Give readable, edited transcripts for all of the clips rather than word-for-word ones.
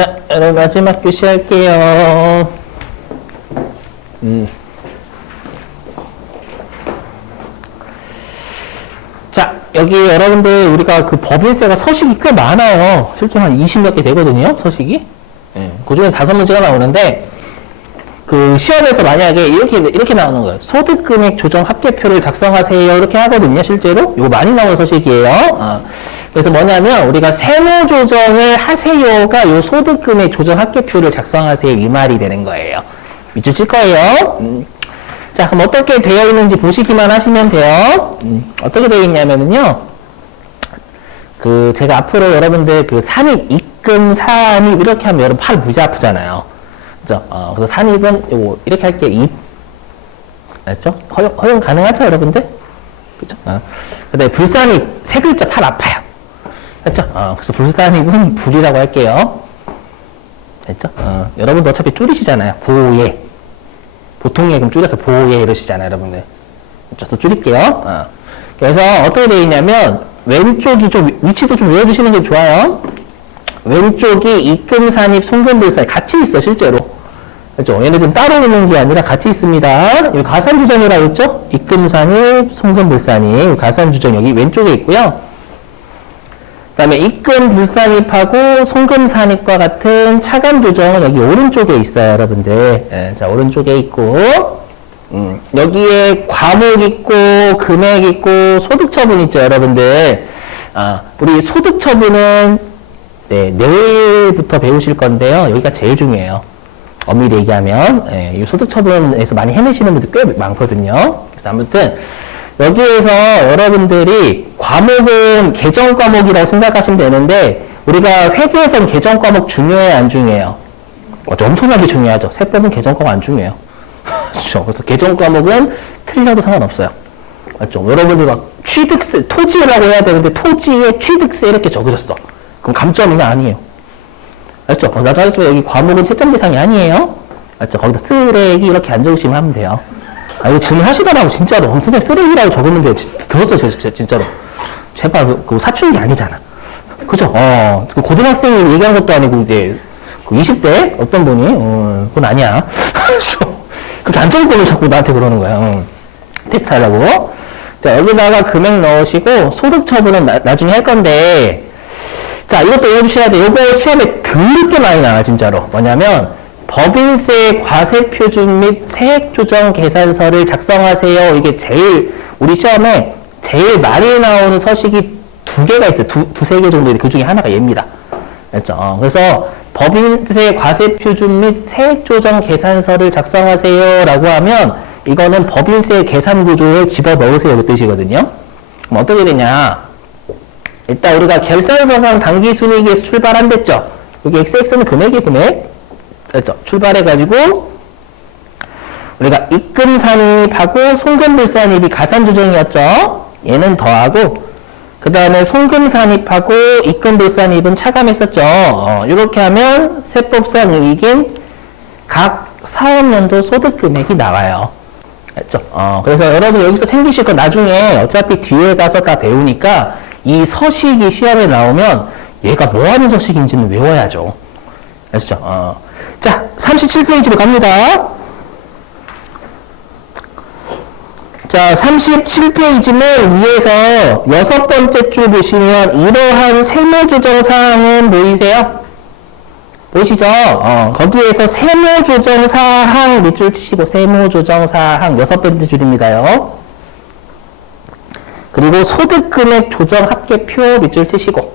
자, 여러분 마지막 교시 할게요. 자, 여기 여러분들 우리가 그 법인세가 서식이 꽤 많아요. 실제 한 20몇 개 되거든요, 서식이. 예, 그 중에 5문제가 나오는데, 그 시험에서 만약에 이렇게 나오는 거예요. 소득금액 조정 합계표를 작성하세요. 이렇게 하거든요, 실제로. 이거 많이 나오는 서식이에요. 그래서 뭐냐면, 우리가 세무 조정을 하세요가 요 소득금액 조정 합계표를 작성하세요. 이 말이 되는 거예요. 밑줄 칠 거예요. 자, 그럼 어떻게 되어 있는지 보시기만 하시면 돼요. 어떻게 되어 있냐면은요, 제가 앞으로 여러분들 산입, 입금, 산입 이렇게 하면 여러분 팔 무지 아프잖아요. 그죠? 그래서 산입은 요거 이렇게 할게요. 입. 알죠? 허용 가능하죠, 여러분들? 그죠? 근데 불산입, 세 글자 팔 아파요. 알죠? 그래서 불산입은 불이라고 할게요. 알죠? 여러분도 어차피 줄이시잖아요. 보예. 보통 예금 줄여서 보예 이러시잖아요, 여러분들. 또 줄일게요. 그래서 어떻게 되어 있냐면, 왼쪽이 위치도 좀 외워주시는 게 좋아요. 왼쪽이 입금, 산입, 송금, 불산 같이 있어, 실제로. 그렇죠? 얘네들은 따로 있는 게 아니라 같이 있습니다. 여기 가산주정이라고 했죠? 입금, 산입, 송금, 불산입. 가산주정 여기 왼쪽에 있고요. 그 다음에 입금, 불산입하고 송금, 산입과 같은 차감조정은 여기 오른쪽에 있어요, 여러분들. 예, 자, 오른쪽에 있고, 여기에 과목 있고, 금액 있고, 소득처분 있죠, 여러분들. 우리 소득처분은 네, 내일부터 배우실 건데요. 여기가 제일 중요해요. 엄밀히 얘기하면. 예, 이 소득처분에서 많이 헤매시는 분들 꽤 많거든요. 그래서 아무튼, 여기에서 여러분들이 과목은 개정 과목이라고 생각하시면 되는데, 우리가 회계에선 개정 과목 중요해요, 안 중요해요? 엄청나게 중요하죠. 세법은 개정 과목 안 중요해요. 그렇죠. 그래서 개정 과목은 틀려도 상관없어요. 맞죠? 여러분이 막 취득세, 토지라고 해야 되는데 토지에 취득세 이렇게 적으셨어. 그럼 감점은 아니에요. 알죠? 나도 하겠지만 여기 과목은 채점 대상이 아니에요. 알죠? 거기다 쓰레기 이렇게 안 적으시면 하면 돼요. 이거 질문하시더라고, 진짜로. 선생님 쓰레기라고 적었는데, 들었어요, 진짜로. 제발, 사춘기 아니잖아. 그죠? 고등학생이 얘기한 것도 아니고, 이제, 20대? 어떤 분이, 그건 아니야. 그렇게 안 적을 거면 자꾸 나한테 그러는 거야. 테스트 하려고. 자, 여기다가 금액 넣으시고, 소득 처분은 나중에 할 건데, 자, 이것도 외워주셔야 돼. 이거 시험에 드럽게 많이 나와, 진짜로. 뭐냐면, 법인세 과세표준 및 세액조정 계산서를 작성하세요. 이게 우리 시험에 제일 많이 나오는 서식이 2개가 있어요. 두세 개 정도. 그 중에 하나가 얘입니다. 알죠? 그래서 법인세 과세표준 및 세액조정 계산서를 작성하세요. 라고 하면 이거는 법인세 계산구조에 집어넣으세요. 그 뜻이거든요. 그럼 어떻게 되냐. 일단 우리가 결산서상 당기순이익에서 출발한댔죠. 여기 XX는 금액이 금액. 그렇죠. 출발해가지고 우리가 입금 산입하고 송금 불산입이 가산 조정이었죠. 얘는 더하고 그 다음에 송금 산입하고 입금 불산입은 차감했었죠. 이렇게 하면 세법상 이익인 각 사업연도 소득 금액이 나와요. 그렇죠. 그래서 여러분 여기서 챙기실 건 나중에 어차피 뒤에 가서 다 배우니까 이 서식이 시험에 나오면 얘가 뭐 하는 서식인지는 외워야죠. 아시죠? 자, 37페이지로 갑니다. 자, 37페이지는 위에서 6번째 줄 보시면 이러한 세무조정 사항은 보이세요? 보이시죠? 거기에서 세무조정 사항 밑줄 치시고 세무조정 사항 6번째 줄입니다요. 그리고 소득금액 조정 합계표 밑줄 치시고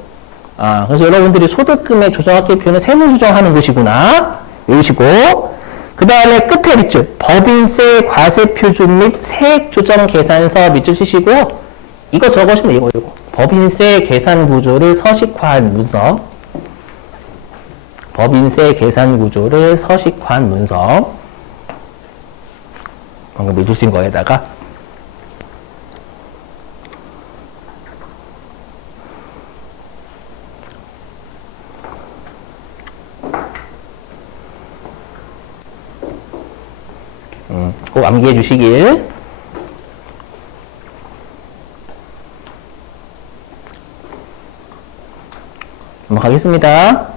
그래서 여러분들이 소득금액 조정 합계표는 세무조정하는 곳이구나. 외우시고 그 다음에 끝에 밑줄 법인세 과세표준 및 세액조정 계산서 밑줄 치시고요. 이거 적으시면 이거 법인세 계산구조를 서식화한 문서 법인세 계산구조를 서식화한 문서 방금 해주신 거에다가 꼭 암기해 주시길. 넘어가겠습니다.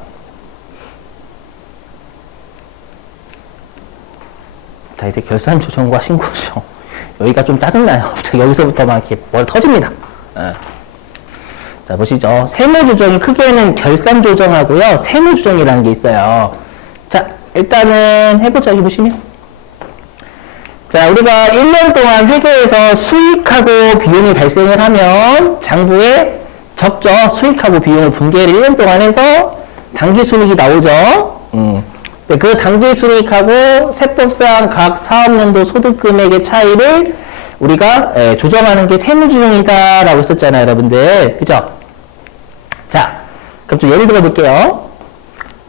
자, 이제 결산 조정과 신고조. 여기가 좀 짜증나요. 여기서부터 막 이렇게 뭘 터집니다. 예. 자, 보시죠. 세무조정이 크게는 결산 조정하고요. 세무조정이라는 게 있어요. 자, 일단은 해보자. 여기 보시면. 자, 우리가 1년 동안 회계에서 수익하고 비용이 발생을 하면 장부에 적죠. 수익하고 비용을 분계를 1년 동안 해서 당기순이익이 나오죠. 그 당기순이익하고 세법상 각 사업년도 소득금액의 차이를 우리가 조정하는 게 세무조정이다 라고 했었잖아요, 여러분들. 그죠? 자, 그럼 좀 예를 들어 볼게요.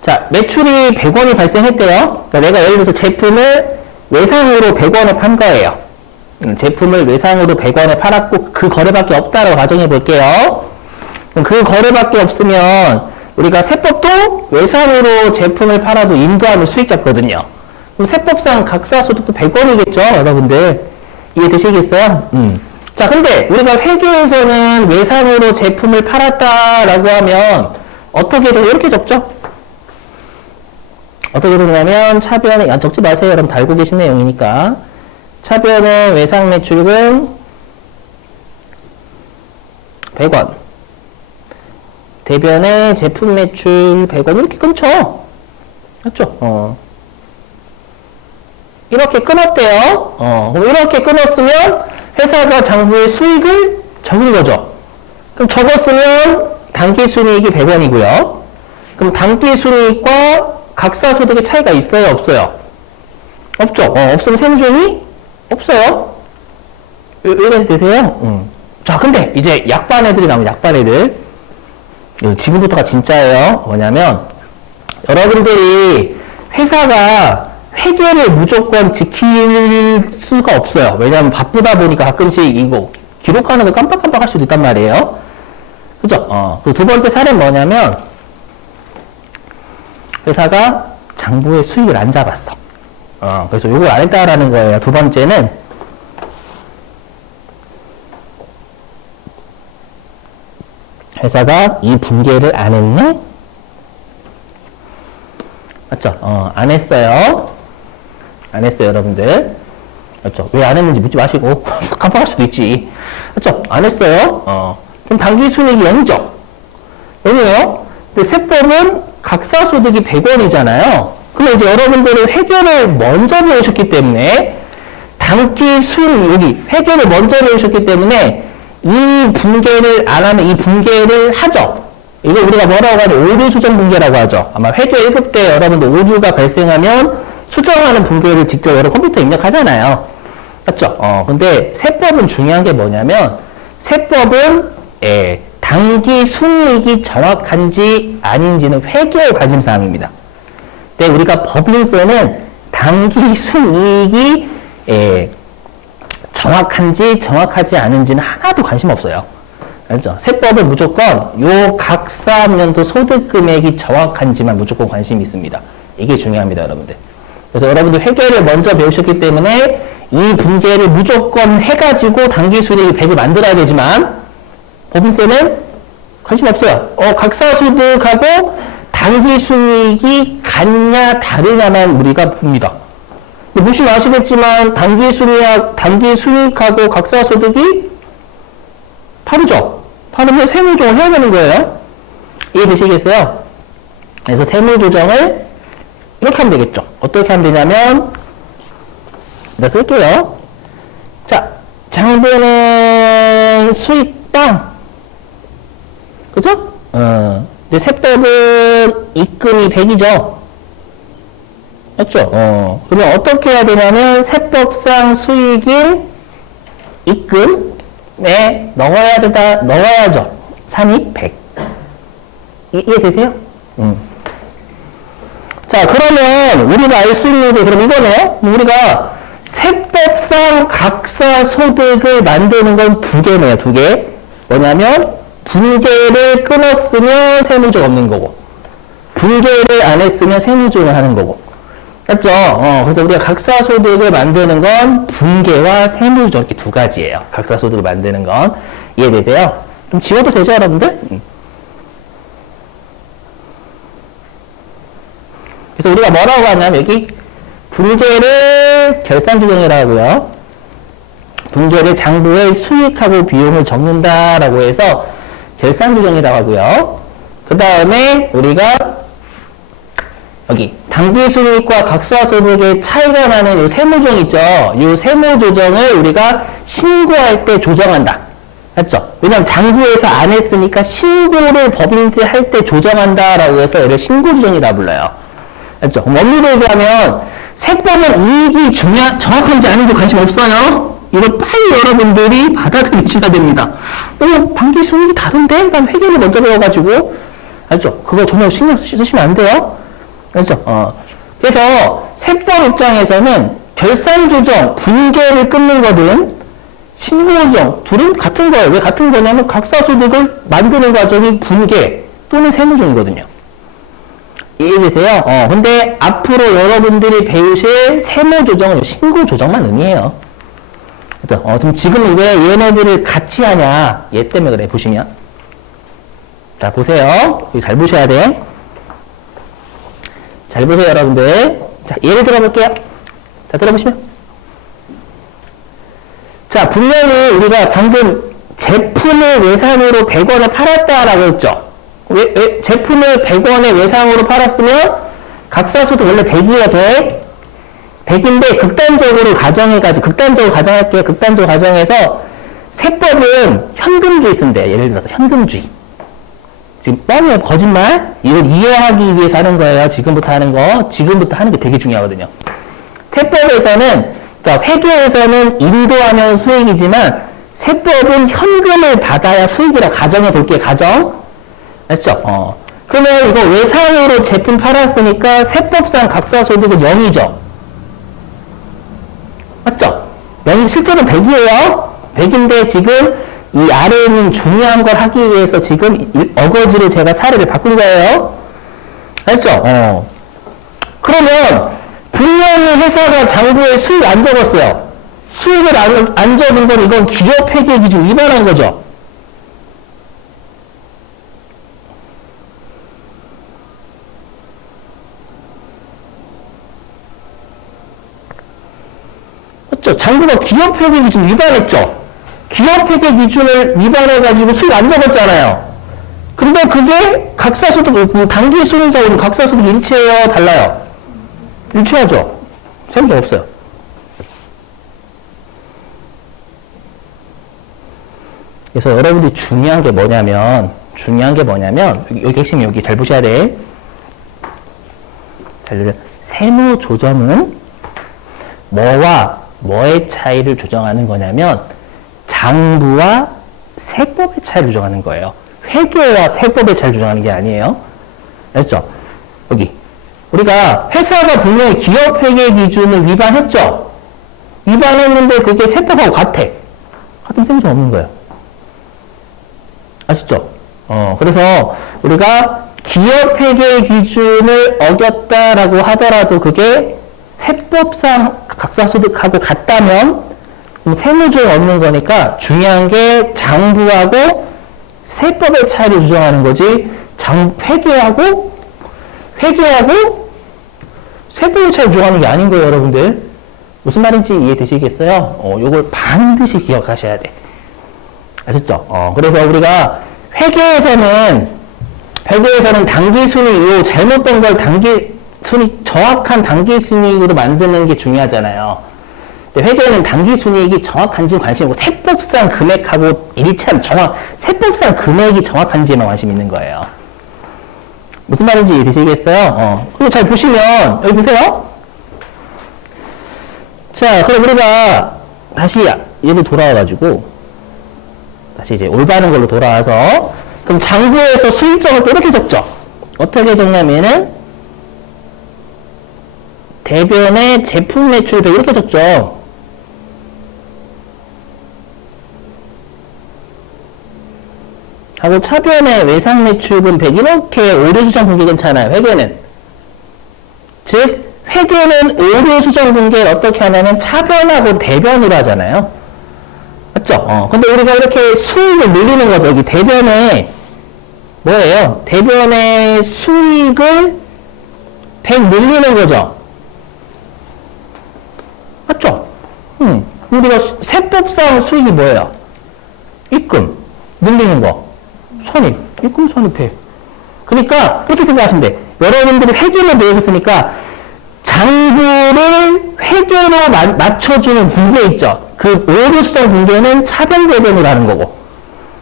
자, 매출이 100원이 발생했대요. 그러니까 내가 예를 들어서 제품을 외상으로 100원에 판 거예요. 제품을 외상으로 100원에 팔았고 그 거래밖에 없다라고 가정해 볼게요. 그럼 그 거래밖에 없으면 우리가 세법도 외상으로 제품을 팔아도 인도하면 수익 잡거든요. 그럼 세법상 각사소득도 100원이겠죠, 여러분들. 이해되시겠어요? 자, 근데 우리가 회계에서는 외상으로 제품을 팔았다라고 하면 어떻게 적죠? 이렇게 적죠? 어떻게 적냐면 차변에, 적지 마세요. 여러분 다 알고 계신 내용이니까. 차변은 외상 매출금 100원. 대변에 제품 매출 100원 이렇게 끊죠. 맞죠? 이렇게 끊었대요. 그럼 이렇게 끊었으면 회사가 장부에 수익을 적은 거죠. 그럼 적었으면 당기순이익이 100원이고요. 그럼 당기순이익과 각사소득의 차이가 있어요? 없어요? 없죠. 없으면 세무조정이 없어요. 이해가 되세요? 자, 근데 이제 약반 애들이 나오면 약반 애들. 지금부터가 진짜예요. 뭐냐면 여러분들이 회사가 회계를 무조건 지킬 수가 없어요. 왜냐하면 바쁘다 보니까 가끔씩 이거 기록하는 거 깜빡깜빡 할 수도 있단 말이에요. 그죠? 그 두 번째 사례는 뭐냐면 회사가 장부에 수익을 안 잡았어. 그래서 요걸 안 했다라는 거예요. 두 번째는 회사가 이 분계를 안 했네? 맞죠? 안 했어요. 안 했어요, 여러분들. 맞죠? 왜 안 했는지 묻지 마시고. 깜빡할 수도 있지. 맞죠? 안 했어요. 그럼 당기순이익이 0죠? 0이에요? 근데 세법은 각사소득이 100원이잖아요. 그럼 이제 여러분들은 회계를 먼저 배우셨기 때문에 당기순, 여기 회계를 먼저 배우셨기 때문에 이 분계를 안 하면 이 분계를 하죠. 이거 우리가 뭐라고 하죠? 오류 수정 분계라고 하죠. 아마 회계 1급 때 여러분들 오류가 발생하면 수정하는 분계를 직접 여러 컴퓨터에 입력하잖아요. 맞죠? 근데 세법은 중요한 게 뭐냐면 세법은 당기 순이익이 정확한지 아닌지는 회계의 관심사항입니다. 근데 우리가 법인세는 당기 순이익이 정확한지 정확하지 않은지는 하나도 관심 없어요. 알죠? 세법은 무조건 요 각 사업년도 소득 금액이 정확한지만 무조건 관심이 있습니다. 이게 중요합니다, 여러분들. 그래서 여러분들 회계를 먼저 배우셨기 때문에 이 분계를 무조건 해가지고 당기순이익 100을 만들어야 되지만 법인세는 관심 없어요. 각사소득하고 당기순이익이 같냐 다르냐만 우리가 봅니다. 보시면 아시겠지만 당기순이익하고 각사소득이 다르죠? 다르면 세무조정을 해야 되는 거예요. 이해되시겠어요? 그래서 세무조정을 이렇게 하면 되겠죠. 어떻게 하면 되냐면 일단 쓸게요. 자, 장부는 수익당 그죠? 근데 세법은 입금이 100이죠. 맞죠? 그러면 어떻게 해야 되냐면 세법상 수익인 입금에 넣어야죠. 산입 100. 이해되세요? 자, 그러면 우리가 알 수 있는 게 그럼 이거네요. 우리가 세법상 각사소득을 만드는 건 두 개네요. 두 개. 뭐냐면 분계를 끊었으면 세무조정 없는 거고 분계를 안 했으면 세무조정을 하는 거고. 맞죠? 그래서 우리가 각사소득을 만드는 건 분계와 세무조정 이렇게 두 가지예요. 각사소득을 만드는 건. 이해되세요? 좀 지워도 되죠, 여러분들? 그래서 우리가 뭐라고 하냐면 여기 분계를 결산규정이라고 하고요. 분계를 장부의 수익하고 비용을 적는다라고 해서 결산규정이라고 하고요. 그 다음에 우리가 여기 당기순이익과 각사소득의 차이가 나는 이 세무조정 있죠. 이 세무조정을 우리가 신고할 때 조정한다. 맞죠? 왜냐면 장부에서 안 했으니까 신고를 법인세 할 때 조정한다라고 해서 얘를 신고조정이라 불러요. 맞죠? 엄밀히 얘기하면 세법은 이익이 정확한지 아닌지 관심 없어요. 이걸 빨리 여러분들이 받아들이셔야 됩니다. 당기순이익이 다른데? 일단 회계를 먼저 배워가지고 알죠? 그거 전혀 신경 쓰시면 안 돼요. 그렇죠? 그래서 세법 입장에서는 결산조정, 분계를 끊는 거든 신고조정 둘은 같은 거예요. 왜 같은 거냐면 각사소득을 만드는 과정이 분계 또는 세무조정이거든요. 이해되세요? 근데 앞으로 여러분들이 배우실 세무조정은 신고조정만 의미해요. 그렇죠? 그럼 지금 왜 얘네들을 같이 하냐? 얘 때문에 그래, 보시면. 자, 보세요. 여기 잘 보셔야 돼. 잘 보세요, 여러분들. 자, 예를 들어볼게요. 자, 들어보시면. 자, 분명히 우리가 방금 제품을 외상으로 100원에 팔았다라고 했죠. 왜 제품을 100원에 외상으로 팔았으면 각사소득 원래 100이어야 돼. 100인데 극단적으로 가정할게요. 극단적으로 가정해서 세법은 현금주의 쓴대요. 예를 들어서 현금주의. 지금 뻥이에요. 거짓말. 이걸 이해하기 위해서 하는 거예요. 지금부터 하는 거. 지금부터 하는 게 되게 중요하거든요. 세법에서는, 그러니까 회계에서는 인도하면 수익이지만 세법은 현금을 받아야 수익이라 가정해 볼게요. 가정. 맞죠? 그러면 이거 외상으로 제품 팔았으니까 세법상 각사소득은 0이죠. 맞죠? 0이 실제로는 100이에요. 100인데 지금 이 아래에 있는 중요한 걸 하기 위해서 지금 어거지로 제가 사례를 바꾼 거예요. 알죠? 그러면 분명히 회사가 장부에 수익 안 적었어요. 수익을 안 적은 건 이건 기업 회계 기준 위반한 거죠. 맞죠? 장부가 기업 회계 기준 위반했죠. 기업 회계 기준을 위반해가지고 수익 안 적었잖아요. 근데 그게 각사소득, 당기순이익하고 각사소득 일치해요? 달라요? 일치하죠? 세무조 없어요. 그래서 여러분들이 중요한 게 뭐냐면, 여기 핵심이 여기 잘 보셔야 돼. 세무조정은 뭐와 뭐의 차이를 조정하는 거냐면, 장부와 세법의 차이를 조정하는 거예요. 회계와 세법의 차이를 조정하는 게 아니에요. 알죠? 여기. 우리가 회사가 분명히 기업 회계 기준을 위반했죠? 위반했는데 그게 세법하고 같아. 같은 세무조정 없는 거예요. 아시죠? 그래서 우리가 기업 회계 기준을 어겼다라고 하더라도 그게 세법상 각사소득하고 같다면 세무조정 없는 거니까 중요한 게 장부하고 세법의 차이를 조정하는 거지 회계하고 세법의 차이를 조정하는 게 아닌 거예요, 여러분들. 무슨 말인지 이해되시겠어요? 요걸 반드시 기억하셔야 돼. 아셨죠? 그래서 우리가 회계에서는 당기순이익, 잘못된 걸 정확한 당기순이익으로 만드는 게 중요하잖아요. 회계는 당기순이익이 정확한지 관심이 없고 세법상 금액하고 일치한 세법상 금액이 정확한지에만 관심이 있는 거예요. 무슨 말인지 이해되시겠어요? 그리고 잘 보시면 여기 보세요. 자, 그럼 우리가 다시 얘로 돌아와가지고 다시 이제 올바른 걸로 돌아와서 그럼 장부에서 수익적을 또 이렇게 적죠. 어떻게 적냐면은 대변의 제품 매출 100 이렇게 적죠. 하고 차변의 외상 매출분 100 이렇게 오류수정 분계 괜찮아요. 회계는. 즉 회계는 오류수정 분계를 어떻게 하냐면 차변하고 대변으로 하잖아요. 맞죠? 근데 우리가 이렇게 수익을 늘리는 거죠. 여기 대변에 뭐예요? 대변의 수익을 100 늘리는 거죠. 우리가 세법상 수익이 뭐예요? 입금, 늘리는 거, 선입, 입금, 선입해. 그러니까 이렇게 생각하시면 돼. 여러분들이 회계를 배우셨으니까 장부를 회계로 맞춰주는 분계 있죠. 그 오류 수정 분계는 차변 대변으로 하는 거고,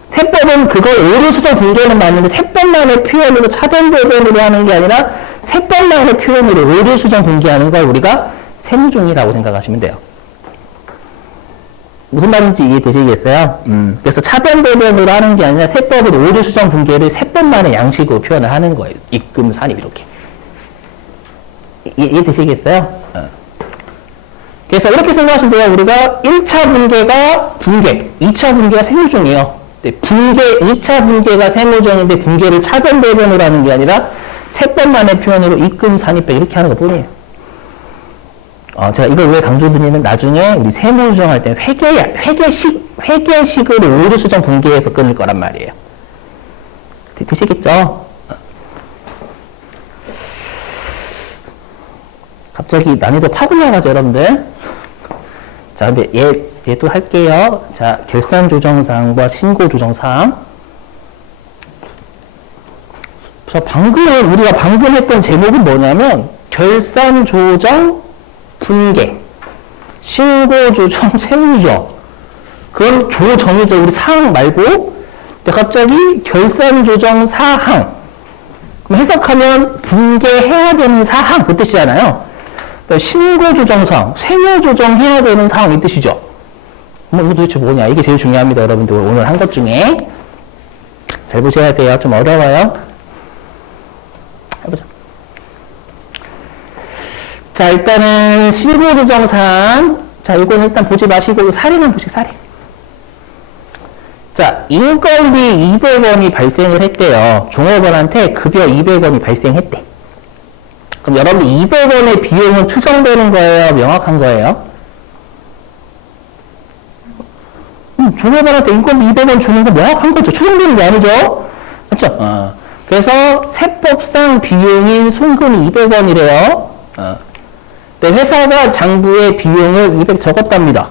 세법은 그걸 오류 수정 분계는 맞는데 세법만의 표현으로 차변 대변으로 하는 게 아니라 세법만의 표현으로 오류 수정 분계하는 걸 우리가 세무종이라고 생각하시면 돼요. 무슨 말인지 이해되시겠어요? 그래서 차변 대변으로 하는 게 아니라 세법으로 오류 수정 분계를 세법만의 양식으로 표현을 하는 거예요. 입금, 산입 이렇게. 이해되시겠어요? 그래서 이렇게 생각하시면 돼요. 우리가 1차 분계가 분계, 2차 분계가 세무종이에요. 분계, 2차 분계가 세무종인데 분계를 차변 대변으로 하는 게 아니라 세법만의 표현으로 입금, 산입 이렇게 하는 것 뿐이에요. 제가 이걸 왜 강조드리냐면 나중에 우리 세무조정 할 때 회계식으로 오류 수정 분계해서 끊을 거란 말이에요. 되시겠죠? 갑자기 난이도 팍 올라가죠, 여러분들? 자, 근데 얘도 할게요. 자, 결산조정사항과 신고조정사항. 자, 우리가 방금 했던 제목은 뭐냐면, 결산조정 분계, 신고조정 세무조. 그건 조정이죠. 우리 사항 말고. 근데 갑자기 결산조정 사항. 그럼 해석하면 분계해야 되는 사항, 그 뜻이잖아요. 신고조정사항, 세무조정해야 되는 사항 이 뜻이죠. 이거 도대체 뭐냐? 이게 제일 중요합니다, 여러분들. 오늘 한 것 중에. 잘 보셔야 돼요. 좀 어려워요. 해보자. 자, 일단은 신고조정사항. 자, 이거는 일단 보지 마시고 사례만 보시고 사례. 자, 인건비 200원이 발생을 했대요. 종업원한테 급여 200원이 발생했대. 그럼 여러분 200원의 비용은 추정되는 거예요? 명확한 거예요? 종업원한테 인건비 200원 주는 거 명확한 거죠. 추정되는 게 아니죠? 맞죠? 그래서 세법상 비용인 송금이 200원이래요. 근데 회사가 장부에 비용을 200 적었답니다.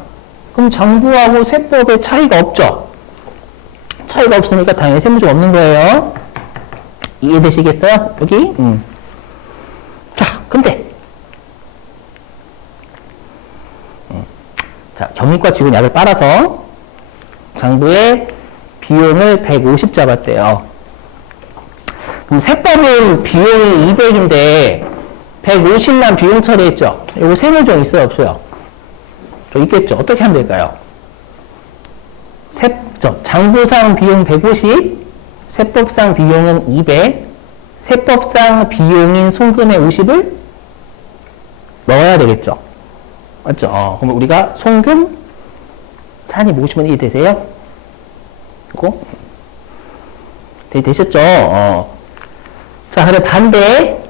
그럼 장부하고 세법에 차이가 없죠? 차이가 없으니까 당연히 세무조가 없는 거예요. 이해되시겠어요? 여기? 자, 근데 자, 경리과 직원 약을 빨아서 장부에 비용을 150 잡았대요. 그럼 세법은 비용이 200인데 150만 비용 처리했죠? 이거 세무조정 있어요? 없어요? 저 있겠죠? 어떻게 하면 될까요? 장부상 비용 150, 세법상 비용은 200, 세법상 비용인 송금의 50을 넣어야 되겠죠? 맞죠? 그럼 우리가 송금, 산입 50원 이해되세요? 이거? 되셨죠? 자, 그럼 반대.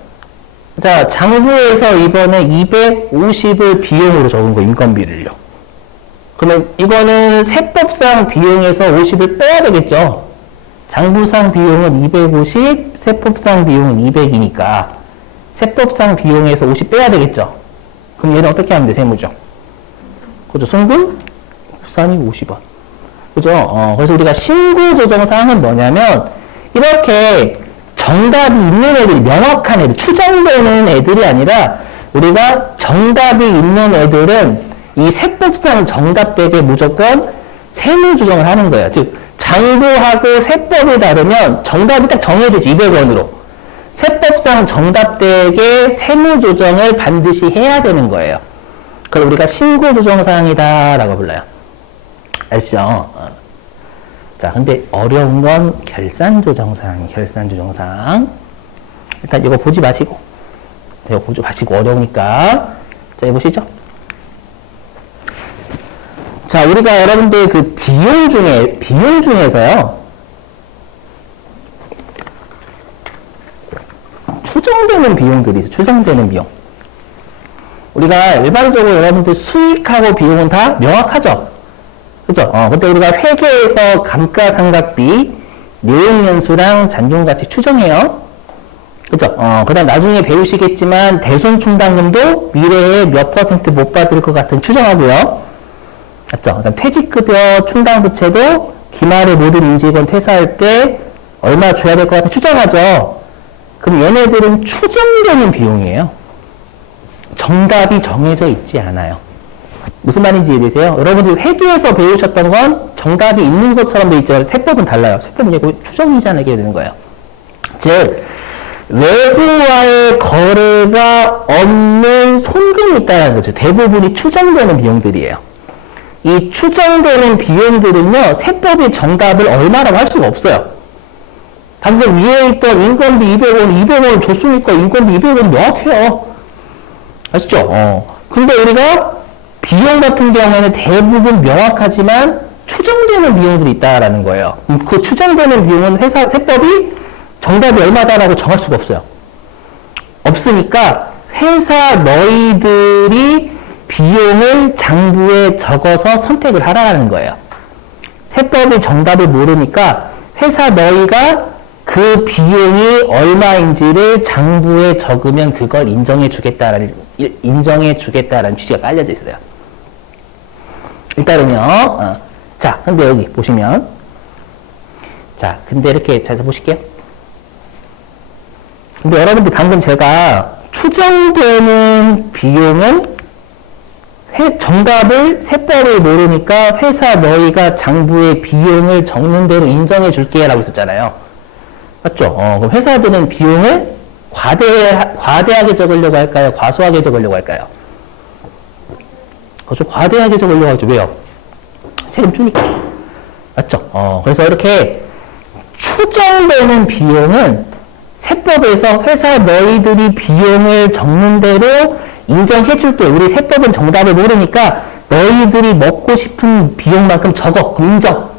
자, 장부에서 이번에 250을 비용으로 적은 거, 인건비를요. 그러면 이거는 세법상 비용에서 50을 빼야 되겠죠? 장부상 비용은 250, 세법상 비용은 200이니까 세법상 비용에서 50 빼야 되겠죠? 그럼 얘는 어떻게 하면 돼, 세무죠? 그죠? 송금, 산입 50원. 그죠? 그래서 우리가 신고조정사항은 뭐냐면 이렇게 정답이 있는 애들이, 명확한 애들, 추정되는 애들이 아니라 우리가 정답이 있는 애들은 이 세법상 정답되게 무조건 세무조정을 하는 거예요. 즉 장부하고 세법이 다르면 정답이 딱 정해지지, 200원으로. 세법상 정답되게 세무조정을 반드시 해야 되는 거예요. 그걸 우리가 신고조정사항이다라고 불러요. 아시죠? 자, 근데 어려운 건 결산조정사항, 결산조정사항. 일단 이거 보지 마시고. 이거 보지 마시고 어려우니까. 자, 이거 보시죠. 자, 우리가 여러분들 그 비용 중에서요. 추정되는 비용들이 있어요. 추정되는 비용. 우리가 일반적으로 여러분들 수익하고 비용은 다 명확하죠? 그죠? 근데 우리가 회계에서 감가상각비, 내용연수랑 잔존가치 추정해요. 그죠? 그 다음 나중에 배우시겠지만 대손충당금도 미래에 몇 % 못 받을 것 같은 추정하고요. 맞죠? 그다음 퇴직급여 충당부채도 기말에 모든 임직원 퇴사할 때 얼마 줘야 될 것 같아 추정하죠. 그럼 얘네들은 추정되는 비용이에요. 정답이 정해져 있지 않아요. 무슨 말인지 이해되세요? 여러분들이 회계에서 배우셨던 건 정답이 있는 것처럼 돼 있죠. 세법은 달라요. 세법은 이거 추정이지 않게 되는 거예요. 즉 외부와의 거래가 없는 손금이 있다는 거죠. 대부분이 추정되는 비용들이에요. 이 추정되는 비용들은요, 세법이 정답을 얼마라고 할 수가 없어요. 방금 위에 있던 인건비 200원, 200원 줬으니까 인건비 200원 명확해요. 아시죠? 근데 우리가 비용 같은 경우에는 대부분 명확하지만 추정되는 비용들이 있다라는 거예요. 그 추정되는 비용은 회사, 세법이 정답이 얼마다라고 정할 수가 없어요. 없으니까 회사 너희들이 비용을 장부에 적어서 선택을 하라는 거예요. 세법이 정답을 모르니까 회사 너희가 그 비용이 얼마인지를 장부에 적으면 그걸 인정해 주겠다라는 취지가 깔려져 있어요. 일단은요, 자, 근데 여기 보시면, 자, 근데 이렇게 잘 보실게요. 근데 여러분들 방금 제가 추정되는 비용은 정답을 세법을 모르니까 회사 너희가 장부에 비용을 적는 대로 인정해 줄게 라고 했었잖아요. 맞죠? 그럼 회사들은 비용을 과대하게 적으려고 할까요? 과소하게 적으려고 할까요? 그렇죠. 과대하게 적으려고 하죠. 왜요? 세금 주니까. 맞죠? 그래서 이렇게 추정되는 비용은 세법에서 회사 너희들이 비용을 적는 대로 인정해 줄게. 우리 세법은 정답을 모르니까 너희들이 먹고 싶은 비용만큼 적어. 인정.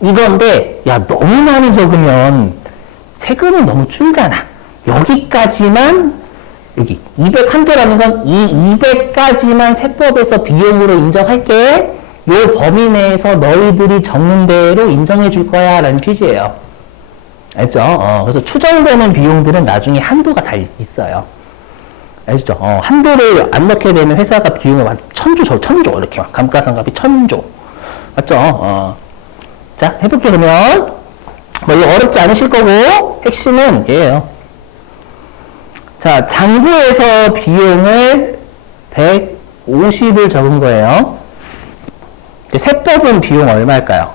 이건데, 야, 너무 많이 적으면 세금은 너무 줄잖아. 여기까지만, 여기 200 한도라는 건 이 200까지만 세법에서 비용으로 인정할게. 요 범위 내에서 너희들이 적는 대로 인정해 줄 거야. 라는 취지예요. 알죠? 그래서 추정되는 비용들은 나중에 한도가 다 있어요. 알죠? 한도를 안 넣게 되면 회사가 비용을 한 1000조, 이렇게 감가상각비 1000조. 맞죠? 자, 해볼게요, 그러면. 뭐, 이거 어렵지 않으실 거고, 핵심은 얘예요. 자, 장부에서 비용을 150을 적은 거예요. 세법은 비용 얼마일까요?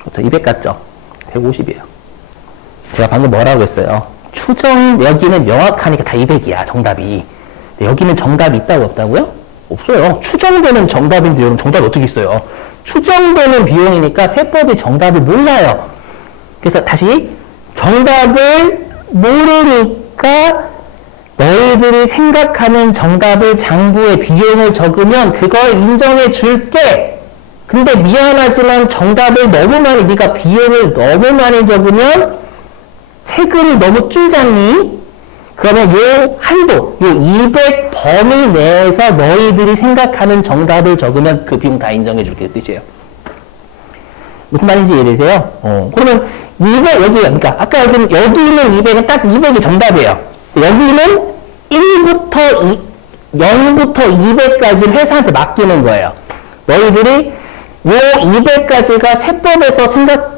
그렇죠. 200 같죠? 150이에요. 제가 방금 뭐라고 했어요? 여기는 명확하니까 다 200이야, 정답이. 여기는 정답이 있다고 없다고요? 없어요. 추정되는 정답인데 여러분 정답이 어떻게 있어요? 추정되는 비용이니까 세법이 정답을 몰라요. 그래서 다시 정답을 모르니까 너희들이 생각하는 정답을 장부에 비용을 적으면 그걸 인정해 줄게. 근데 미안하지만 정답을 너무 많이, 네가 비용을 너무 많이 적으면 세금이 너무 줄잖니? 그러면 요 한도, 요 200 범위 내에서 너희들이 생각하는 정답을 적으면 그 비용 다 인정해 줄게 뜻이에요. 무슨 말인지 이해되세요? 그러면 200, 여기, 그러니까 아까 여기 있는 200은 딱 200이 정답이에요. 여기는 0부터 200까지 회사한테 맡기는 거예요. 너희들이 요 200까지가 세법에서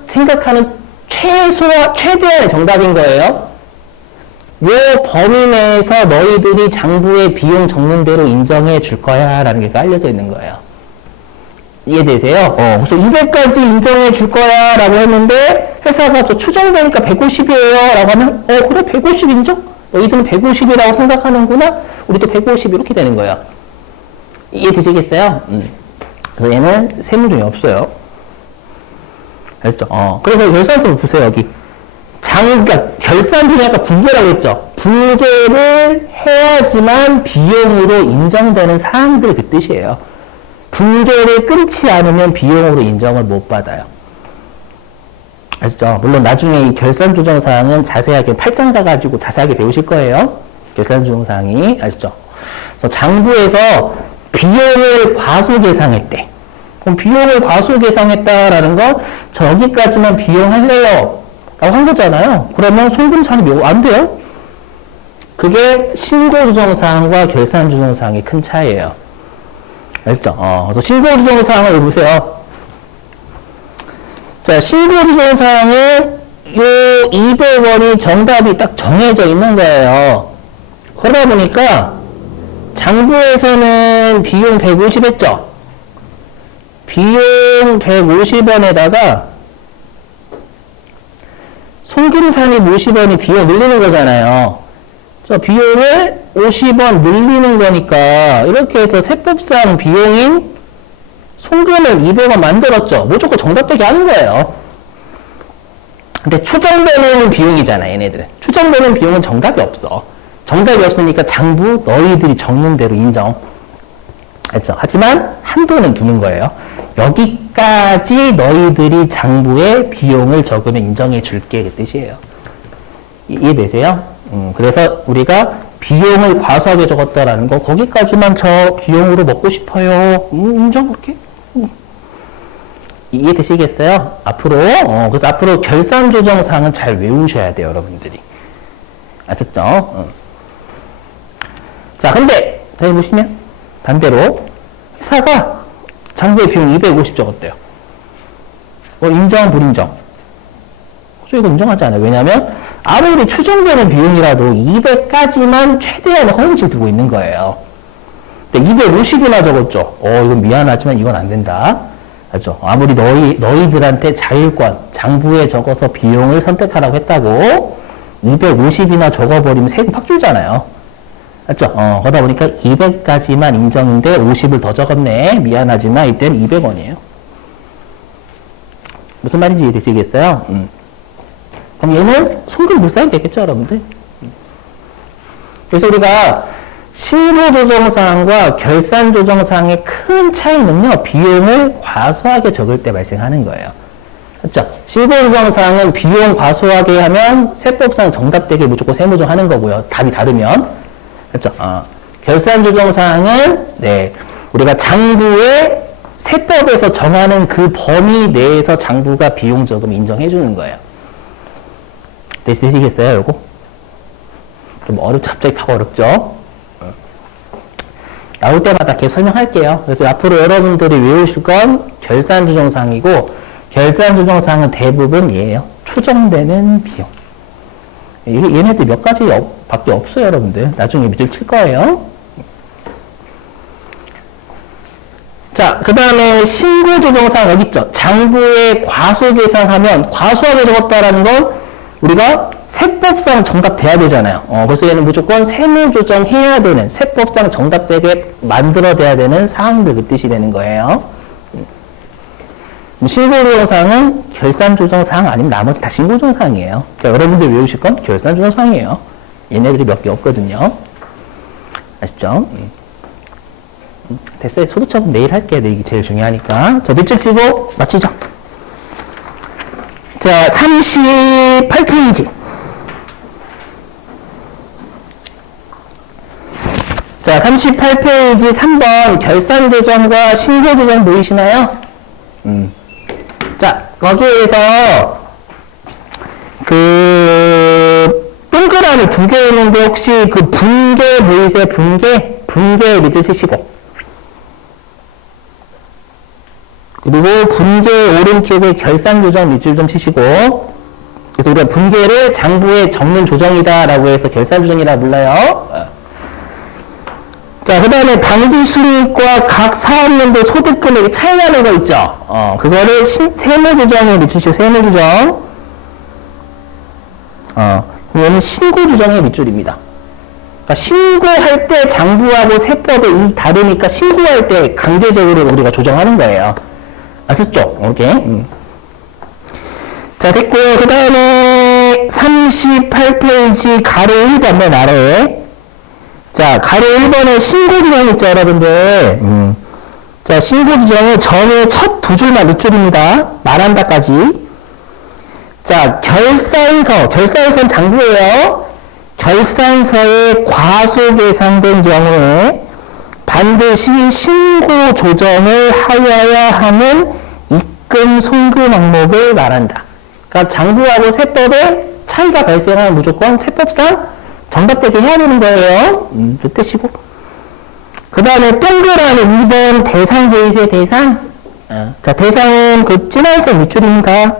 생각하는 최대한의 정답인 거예요. 요 범위 내에서 너희들이 장부에 비용 적는 대로 인정해 줄 거야 라는 게 깔려져 있는 거예요. 이해되세요? 그래서 200까지 인정해 줄 거야 라고 했는데 회사가 저 추정되니까 150이에요 라고 하면 그래 150 인정? 너희들은 150이라고 생각하는구나? 우리도 150 이렇게 되는 거예요. 이해되시겠어요? 그래서 얘는 세무중이 없어요. 알겠죠? 그래서 결산서 보세요, 여기. 그러니까 결산 중에 아까 분계라고 했죠? 분계를 해야지만 비용으로 인정되는 사항들 그 뜻이에요. 분계를 끊지 않으면 비용으로 인정을 못 받아요. 아시죠? 물론 나중에 이 결산 조정 사항은 자세하게 8장 가가지고 자세하게 배우실 거예요. 결산 조정 사항이. 아시죠? 그래서 장부에서 비용을 과소 계상했대. 그럼 비용을 과소 계상했다라는 건 저 여기까지만 비용할래요 라고 한 거잖아요. 그러면 송금 산입이 안 돼요. 그게 신고조정사항과 결산조정사항의 큰 차이예요. 알죠? 그래서 신고조정사항을 보세요. 자, 신고조정사항은 요 200원이 정답이 딱 정해져 있는 거예요. 그러다 보니까 장부에서는 비용 150 했죠? 비용 150원에다가 손금산입 50원이 비용 늘리는 거잖아요. 저 비용을 50원 늘리는 거니까 이렇게 해서 세법상 비용인 송금을 200원 만들었죠. 무조건 정답되게 하는 거예요. 근데 추정되는 비용이잖아, 얘네들은. 추정되는 비용은 정답이 없어. 정답이 없으니까 장부 너희들이 적는 대로 인정. 했죠. 하지만 한도는 두는 거예요. 여기까지 너희들이 장부에 비용을 적으면 인정해 줄게, 그 뜻이에요. 이해되세요? 그래서 우리가 비용을 과소하게 적었다라는 거, 거기까지만 저 비용으로 먹고 싶어요. 인정, 그렇게? 이해되시겠어요? 앞으로, 그래서 앞으로 결산조정사항은 잘 외우셔야 돼요, 여러분들이. 아셨죠? 자, 근데, 자, 여기 보시면, 반대로, 회사가 장부의 비용 250 적었대요. 인정, 불인정? 저 이거 인정하지 않아요. 왜냐면, 아무리 추정되는 비용이라도 200까지만 최대한의 허용치를 두고 있는 거예요. 근데 250이나 적었죠. 이건 미안하지만 이건 안 된다. 알죠? 아무리 너희들한테 자율권, 장부에 적어서 비용을 선택하라고 했다고 250이나 적어버리면 세금 팍 줄잖아요. 알죠? 그러다 보니까 200까지만 인정인데 50을 더 적었네. 미안하지만 이때는 200원이에요. 무슨 말인지 이해되시겠어요? 그럼 얘는 송금 물상이 되겠죠, 여러분들? 그래서 우리가 신고조정사항과 결산조정사항의 큰 차이는요, 비용을 과소하게 적을 때 발생하는 거예요. 그렇죠? 신고조정사항은 비용 과소하게 하면 세법상 정답되게 무조건 세무조정하는 거고요. 답이 다르면. 그렇죠? 결산조정사항은, 네, 우리가 장부에 세법에서 정하는 그 범위 내에서 장부가 비용 적음 인정해주는 거예요. 되시겠어요, 요거? 좀 갑자기 팍 어렵죠? 나올 때마다 계속 설명할게요. 그래서 앞으로 여러분들이 외우실 건 결산조정사항이고, 결산조정사항은 대부분 얘예요. 추정되는 비용. 얘네들 몇 가지 밖에 없어요, 여러분들. 나중에 밑줄 칠 거예요. 자, 그 다음에 신고조정사항 여기 있죠. 장부에 과소계산하면, 과소하게 적었다라는 건 우리가 세법상 정답돼야 되잖아요. 그래서 얘는 무조건 세무조정 해야 되는, 세법상 정답되게 만들어내야 되는 사항들 그 뜻이 되는 거예요. 신고조정사항은 결산조정사항 아니면 나머지 다 신고조정사항이에요. 그러니까 여러분들 외우실 건 결산조정사항이에요. 얘네들이 몇 개 없거든요. 아시죠? 됐어요. 소득처분 내일 할게요. 내일이 제일 중요하니까. 자, 밑줄 치고 마치죠. 자, 38페이지. 자, 38페이지 3번 결산조정과 신고조정 보이시나요? 자, 거기에서 동그라미 2개 있는데 혹시 그 분계 보이세요? 분계 밑줄 치시고. 그리고 분계 오른쪽에 결산조정 밑줄 좀 치시고. 그래서 우리가 분계를 장부에 적는 조정이다라고 해서 결산조정이라 불러요. 자, 그 다음에 당기순이익과 각 사업연도 소득금액이 차이 나는 거 있죠? 그거를 세무조정에 밑주시고, 세무조정. 얘는 신고조정의 밑줄입니다. 그러니까 신고할 때 장부하고 세법의 이 다르니까 신고할 때 강제적으로 우리가 조정하는 거예요. 아셨죠? 오케이. 자, 됐고요. 그 다음에 38페이지 가로 1번 맨 아래에. 자, 가로 1번에 신고조정 있죠, 여러분들. 자, 신고조정은 전에 첫 두 줄만 밑줄입니다. 말한다까지. 자, 결산서는 장부예요. 결산서에 과소계산된 경우에 반드시 신고조정을 하여야 하는 입금, 송금 항목을 말한다. 그러니까 장부하고 세법에 차이가 발생하면 무조건 세법상 정답되게 해야 되는 거예요. 뜻이고. 그 다음에 동그라미 2번 대상 보이세요? 대상. 자, 대상은 그 진한색 밑줄입니다.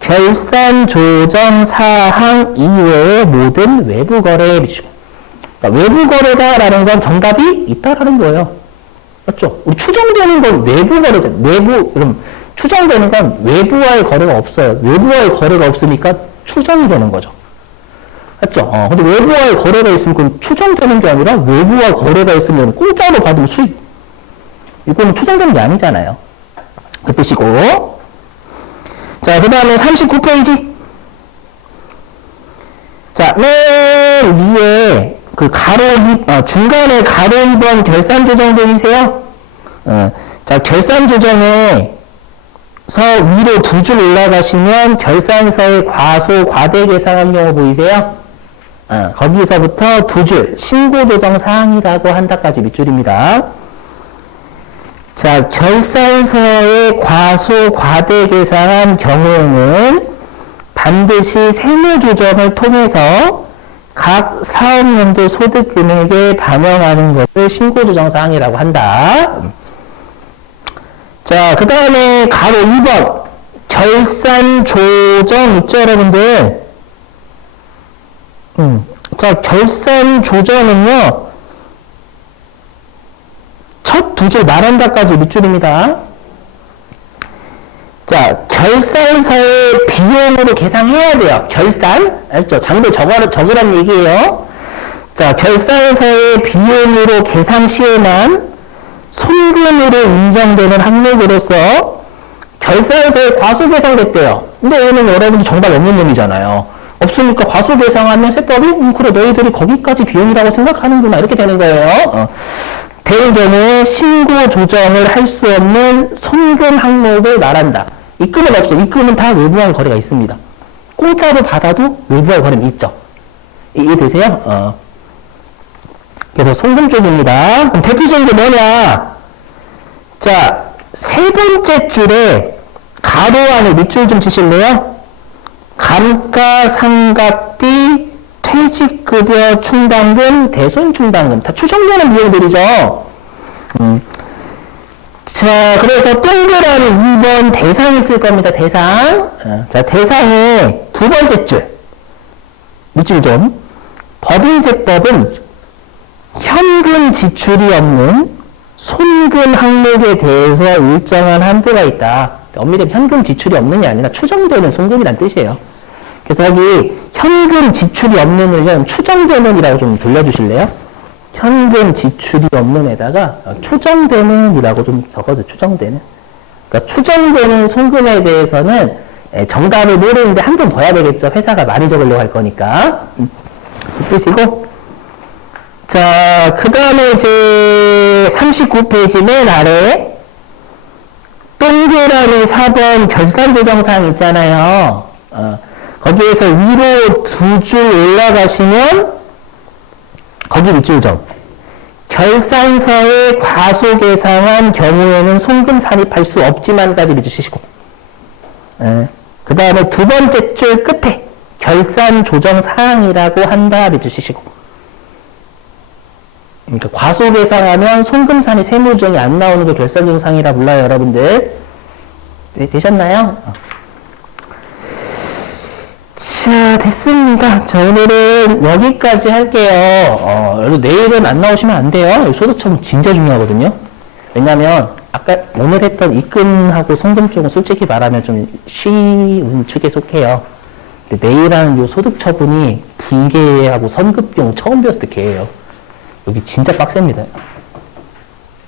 결산 조정 사항 이외의 모든 외부 거래에 미치고. 그러니까 외부 거래다라는 건 정답이 있다라는 거예요. 맞죠? 우리 추정되는 건 외부 거래죠. 그럼 추정되는 건 외부와의 거래가 없어요. 외부와의 거래가 없으니까 추정이 되는 거죠. 맞죠? 근데 외부와의 거래가 있으면 그건 추정되는 게 아니라 외부와 거래가 있으면 공짜로 받은 수익. 이거는 추정되는 게 아니잖아요. 그 뜻이고. 자, 그 다음에 39페이지. 자, 맨 위에 그 중간에 가로 2번 결산 조정 보이세요? 자, 결산 조정에서 위로 두 줄 올라가시면 결산서의 과소, 과대 계산한 경우 보이세요? 거기서부터 두 줄, 신고 조정 사항이라고 한다까지 밑줄입니다. 자, 결산서의 과소, 과대 계산한 경우에는 반드시 세무 조정을 통해서 각 사업연도 소득 금액에 반영하는 것을 신고 조정 사항이라고 한다. 자, 그 다음에 가로 2번 결산 조정 있죠, 여러분들? 자, 결산 조정은요, 첫 두 줄 말한다까지 밑줄입니다. 자, 결산서의 비용으로 계산해야 돼요. 결산. 알죠? 장부에 적으란 얘기예요. 자, 결산서의 비용으로 계산 시에만 손금으로 인정되는 항목으로서 결산서에 과소계상됐대요. 근데 얘는 여러분들 정답 없는 놈이잖아요. 없으니까 과소계상하면 세법이 그래 너희들이 거기까지 비용이라고 생각하는구나 이렇게 되는 거예요. 되는 경우에 신고 조정을 할 수 없는 손금 항목을 말한다. 입금은 없어. 입금은 다 외부와의 거래가 있습니다. 공짜로 받아도 외부와의 거래는 있죠. 이해되세요? 그래서 손금 쪽입니다. 그럼 대표적인 게 뭐냐? 자, 세 번째 줄에 가로 안에 밑줄 좀 치실래요? 감가상각비, 퇴직급여 충당금, 대손충당금 다 추정되는 비용들이죠. 자, 그래서 동그라미 2번 대상이 있을 겁니다. 대상. 자, 대상의 두 번째 줄 밑줄 좀. 법인세법은 현금 지출이 없는 손금 항목에 대해서 일정한 한도가 있다. 엄밀히 현금 지출이 없는 게 아니라 추정되는 손금이란 뜻이에요. 그래서 여기 현금 지출이 없는을 추정되는이라고 좀 돌려주실래요? 현금 지출이 없는에다가 추정되는이라고 좀 적어서 추정되는. 그러니까 추정되는 손금에 대해서는 정답을 모르는데 한 번 더 해야 되겠죠. 회사가 많이 적으려고 할 거니까. 뜻이고. 자, 그 다음에 이제 39페이지 맨 아래 동그라미 4번 결산조정사항 있잖아요. 거기에서 위로 두 줄 올라가시면 거기 밑줄 좀. 결산서에 과소계상한 경우에는 손금 산입할 수 없지만까지 밑줄 치시고. 그 다음에 두 번째 줄 끝에 결산조정사항이라고 한다 밑줄 치시고. 그러니까 과소계상하면 손금산이 세무조정이 안 나오는 게 결산조정사항이라 불러요, 여러분들. 네, 되셨나요? 자, 됐습니다. 자, 오늘은 여기까지 할게요. 내일은 안 나오시면 안 돼요. 소득처분 진짜 중요하거든요. 왜냐면, 아까 오늘 했던 입금하고 송금 쪽은 솔직히 말하면 좀 쉬운 축에 속해요. 근데 내일 하는 요 소득처분이 분계하고 선급비용 처음 배웠을 때 개예요. 여기 진짜 빡셉니다.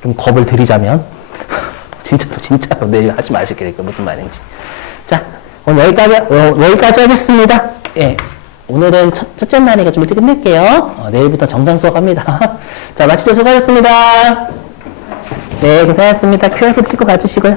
좀 겁을 드리자면. 진짜로 내일 하지 마실게요. 무슨 말인지. 자, 오늘 여기까지 하겠습니다. 예. 오늘은 첫째 날이니까 좀 일찍 끝낼게요. 내일부터 정상 수업합니다. 자, 마치도록 수고하셨습니다. 네, 고생하셨습니다. QR코드 찍고 가주시고요.